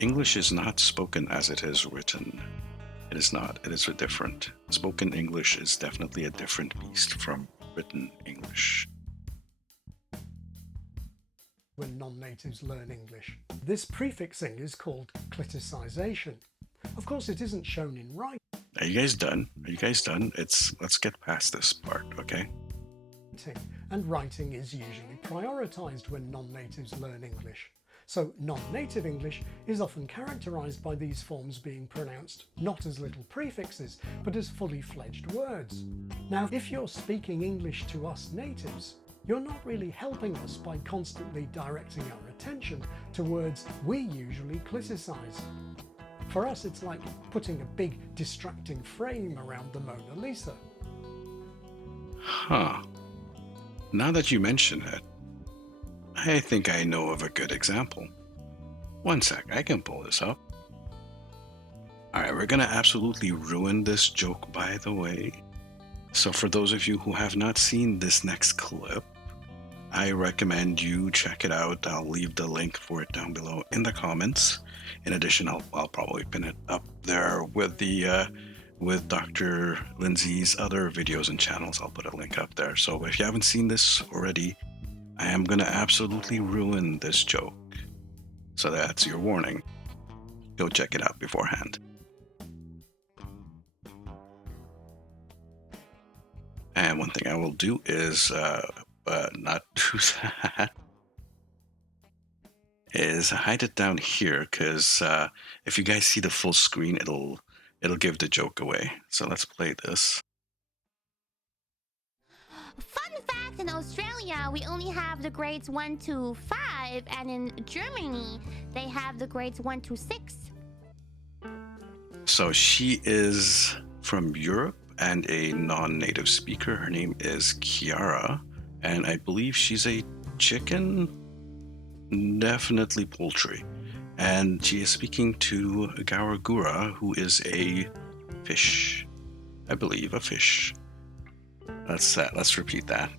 English is not spoken as it is written. It is not. It is a different. Spoken English is definitely a different beast from written English. When non-natives learn English. This prefixing is called cliticization. Of course, it isn't shown in writing. Are you guys done? Are you guys done? Let's get past this part, okay? And writing is usually prioritized when non-natives learn English. So non-native English is often characterized by these forms being pronounced not as little prefixes, but as fully fledged words. Now, if you're speaking English to us natives, you're not really helping us by constantly directing our attention to words we usually criticize. For us, it's like putting a big distracting frame around the Mona Lisa. Huh. Now that you mention it, I think I know of a good example. One sec, I can pull this up. Alright, we're gonna absolutely ruin this joke, by the way. So for those of you who have not seen this next clip, I recommend you check it out. I'll leave the link for it down below in the comments. In addition, I'll probably pin it up there with DrGeoffLindsey's other videos and channels. I'll put a link up there. So if you haven't seen this already, I am gonna absolutely ruin this joke. So that's your warning. Go check it out beforehand. And one thing I will do is not do that, is hide it down here, because if you guys see the full screen, it'll give the joke away. So let's play this. Fun fact, in Australia, we only have the grades 1 to 5, and in Germany, they have the grades 1 to 6. So she is from Europe and a non-native speaker. Her name is Kiara, and I believe she's a chicken, definitely poultry. And she is speaking to Gura, who is a fish. I believe a fish. Let's repeat that.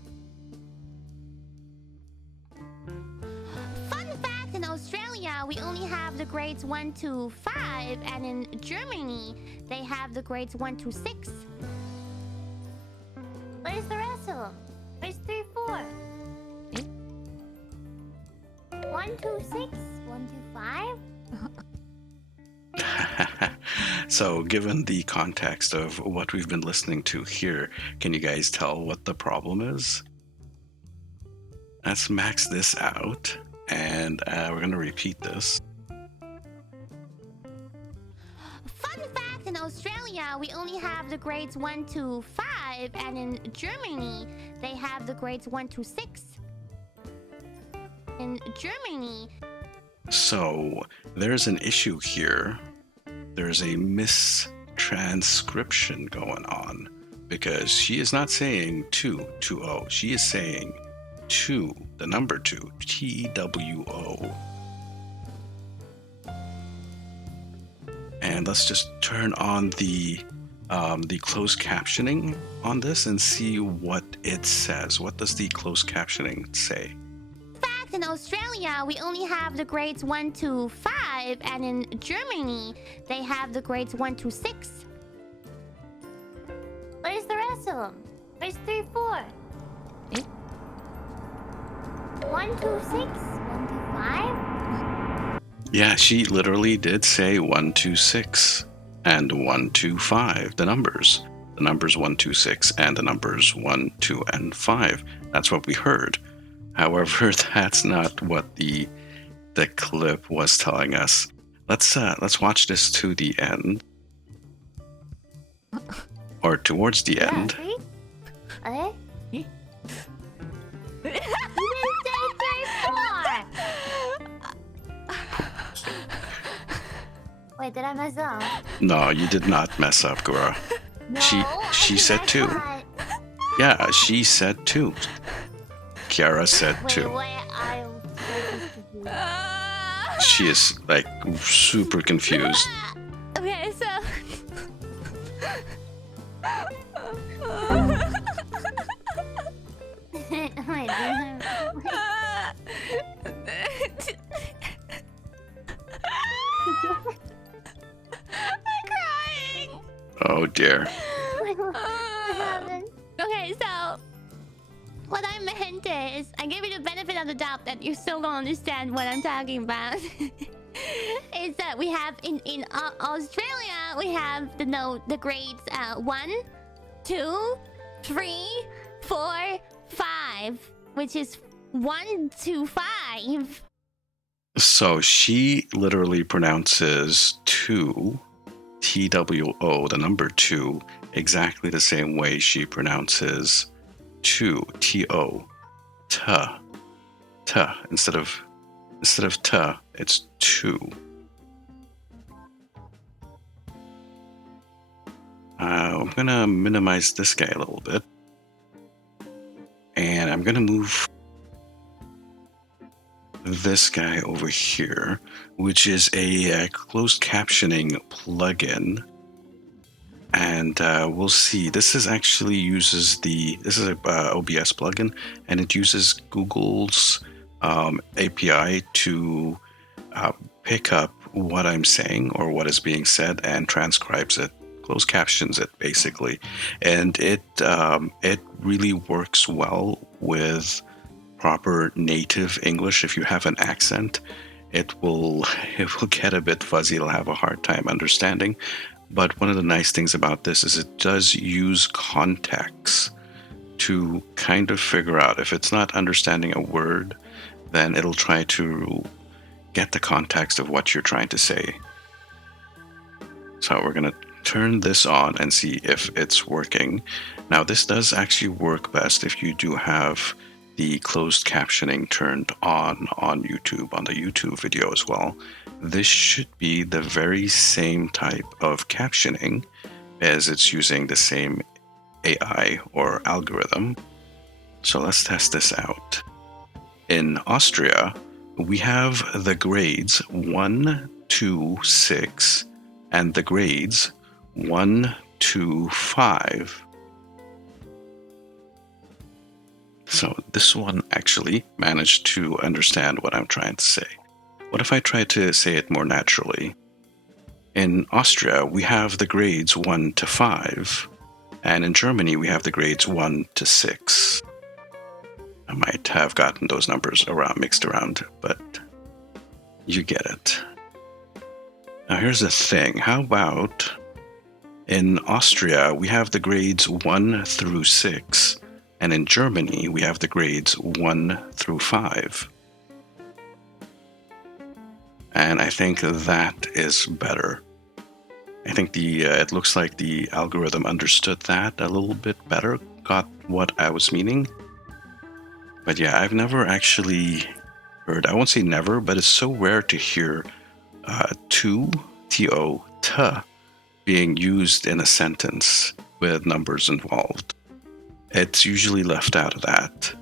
Fun fact, in Australia, we only have the grades 1 to 5, and in Germany, they have the grades 1 to 6. Where's the rest of them? Where's 3, 4? 1 to 6? 1 to 5? So given the context of what we've been listening to here, can you guys tell what the problem is? Let's max this out, and we're going to repeat this. Fun fact, in Australia, we only have the grades 1 to 5, and in Germany, they have the grades 1 to 6. In Germany... So there's an issue here. There's a mistranscription going on, because she is not saying 2, 2-0. She is saying 2, the number 2, TWO. And let's just turn on the closed captioning on this and see what it says. What does the closed captioning say? In Australia, we only have the grades 1 to 5, and in Germany, they have the grades 1 to 6. Where's the rest of them? Where's 3, 4? 1 to 6? 1 to 5? Yeah, she literally did say 1, 2, 6 and 1, 2, 5, the numbers. The numbers 1, 2, 6 and the numbers 1, 2, and 5. That's what we heard. However, that's not what the clip was telling us. Let's watch this to the end, or towards the end. You didn't say 3, 4. Wait, did I mess up? No, you did not mess up, Gura. No, she said 2. Yeah, she said 2. Kiara said 2. She is like super confused. Okay, so I'm crying. Oh dear. I haven't. Okay, so what I meant is, I give you the benefit of the doubt that you still don't understand what I'm talking about. Is that we have in Australia, we have the grades 1, 2, 3, 4, 5, which is 1 to 5. So she literally pronounces two, TWO, the number 2, exactly the same way she pronounces two, TO, ta, ta. Instead of ta, it's 2. I'm gonna minimize this guy a little bit, and I'm gonna move this guy over here, which is a closed captioning plugin. And we'll see. This is actually uses this is a OBS plugin, and it uses Google's API to pick up what I'm saying or what is being said and transcribes it, closed captions it basically, and it really works well with proper native English. If you have an accent, it will get a bit fuzzy. It'll have a hard time understanding. But one of the nice things about this is it does use context to kind of figure out if it's not understanding a word, then it'll try to get the context of what you're trying to say. So we're going to turn this on and see if it's working. Now, this does actually work best if you do have the closed captioning turned on YouTube, on the YouTube video as well. This should be the very same type of captioning as it's using the same AI or algorithm. So let's test this out. In Austria, we have the grades 1 to 6 and the grades 1 to 5. So this one actually managed to understand what I'm trying to say. What if I try to say it more naturally? In Austria, we have the grades 1 to 5, and in Germany, we have the grades 1 to 6. I might have gotten those numbers mixed around, but you get it. Now here's the thing. How about in Austria, we have the grades 1 through 6, and in Germany, we have the grades 1 through 5. And I think that is better. I think it looks like the algorithm understood that a little bit better, got what I was meaning. But yeah, I've never actually heard, I won't say never, but it's so rare to hear to, T-O, ta, being used in a sentence with numbers involved. It's usually left out of that.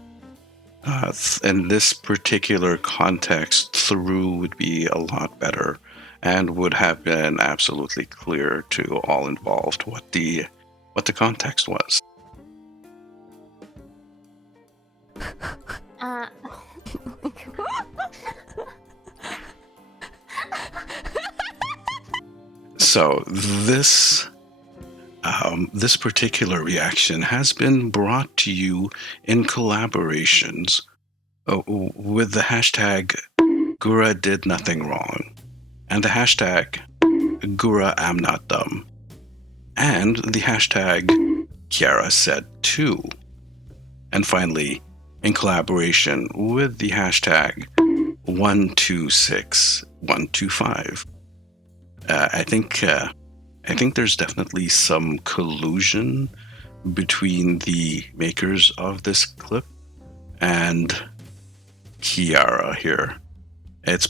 In this particular context, through would be a lot better and would have been absolutely clear to all involved what the context was. So this particular reaction has been brought to you in collaborations with the hashtag Gura did nothing wrong, and the hashtag Gura am not dumb, and the hashtag Kiara said too, and finally in collaboration with the hashtag 126125. I think there's definitely some collusion between the makers of this clip and Kiara here. It's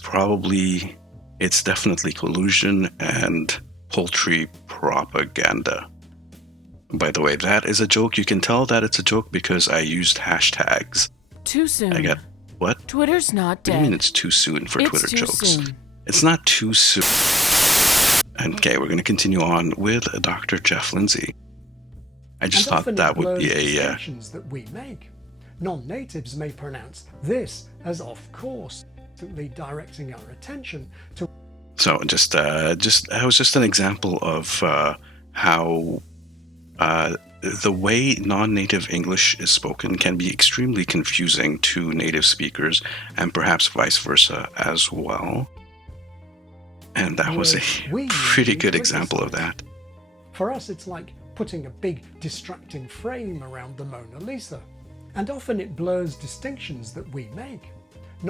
definitely collusion and poultry propaganda. By the way, that is a joke. You can tell that it's a joke because I used hashtags. Too soon. I got what? Twitter's not dead. What do you mean it's too soon for Twitter too jokes? Soon. It's not too soon. Okay, we're going to continue on with Dr. DrGeoffLindsey. I just thought that would be a distinctions that we make. Non-natives may pronounce this as off course, directly directing our attention to. So that was just an example of how the way non-native English is spoken can be extremely confusing to native speakers, and perhaps vice versa as well. And that was a pretty good example of that. For us, it's like putting a big distracting frame around the Mona Lisa, and often it blurs distinctions that we make.